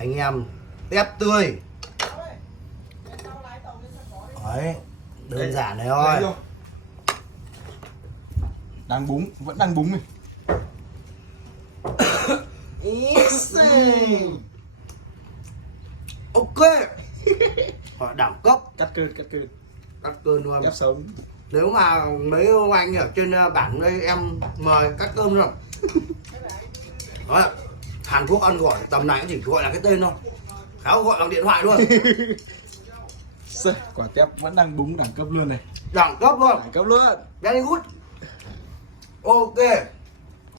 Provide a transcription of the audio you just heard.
anh em tép tươi. Đấy, đơn giản này thôi. Đang búng, vẫn đang búng này. Ok. Họ đẳng cấp. Cắt cơn, cắt cơn. Cắt cơn luôn. Ép sống. Nếu mà mấy ông anh ở trên bản đây em mời cắt cơm rồi. Đó, Hàn Quốc ăn gọi tầm này cũng chỉ gọi là cái tên thôi, khéo gọi bằng điện thoại luôn. Quả tép vẫn đang búng đẳng cấp luôn này. Đẳng cấp luôn. Đẳng cấp luôn. Very good. Ok.